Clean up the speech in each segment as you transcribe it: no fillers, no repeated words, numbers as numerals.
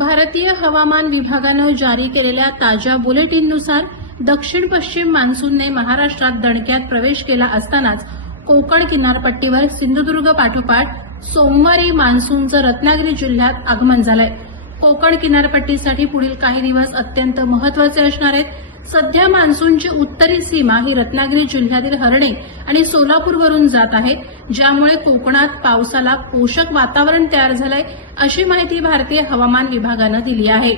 भारतीय हवामान विभागानं जारी केलेल्या ताज्या बुलेटिननुसार दक्षिण पश्चिम मान्सूनने महाराष्ट्रात दणक्यात प्रवेश केला असतानाच कोकण किनारपट्टीवर सिंधुदुर्ग पाठोपाठ सोमवारी मान्सूनचं रत्नागिरी जिल्ह्यात आगमन झालंय। कोकण किनारपट्टीसाठी पुढील काही दिवस अत्यंत महत्वाचे असणार आहेत। सध्या मान्सूनची उत्तरी सीमा ही रत्नागिरी जिल्ह्यातील हर्णे आणि सोलापूरवरून जात आहे, ज्यामुळे कोकणात पावसाला पोषक वातावरण तयार झालंय, अशी माहिती भारतीय हवामान विभागानं दिली आहे।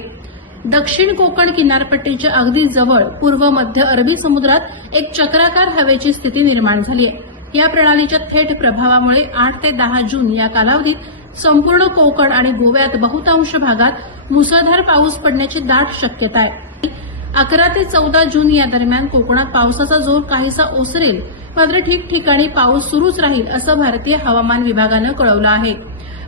दक्षिण कोकण किनारपट्टीच्या अगदी जवळ पूर्व मध्य अरबी समुद्रात एक चक्राकार हवेची स्थिती निर्माण झाली आहे। या प्रणालीच्या थेट प्रभावामुळे 8 ते 10 जून या कालावधीत संपूर्ण कोकण आणि गोव्यात बहुतांश भागात मुसळधार पाऊस पडण्याची दाट शक्यता आहे। 11 ते 14 जून या दरम्यान कोकणात पावसाचा जोर काहीसा ओसरेल, मात्र ठिकठिकाणी पाऊस सुरूच राहील असं भारतीय हवामान विभागानं कळवलं आहे।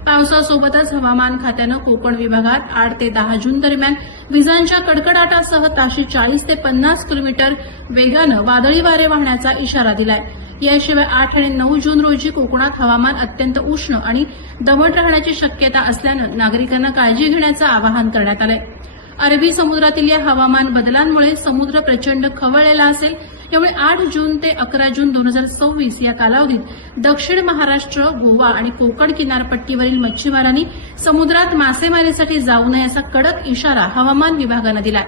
पावसासोबतच हवामान खात्यानं कोकण विभागात 8 ते 10 जून दरम्यान विजांच्या कडकडाटासह ताशी 40 ते 50 किलोमीटर वेगानं वादळी वारे वाहण्याचा इशारा दिलाय। याशिवाय 8 आणि 9 जून रोजी कोकणात हवामान अत्यंत उष्ण आणि दमट राहण्याची शक्यता असल्यानं नागरिकांना काळजी घेण्याचं आवाहन करण्यात आलंय। अरबी समुद्रातील या हवामान बदलांमुळे समुद्र प्रचंड खवळलेला असेल, त्यामुळे 8 जून ते 11 जून 2026 या कालावधीत दक्षिण महाराष्ट्र, गोवा आणि कोकण किनारपट्टीवरील मच्छीमारांनी समुद्रात मासेमारीसाठी जाऊ नये असा कडक इशारा हवामान विभागानं दिलाय।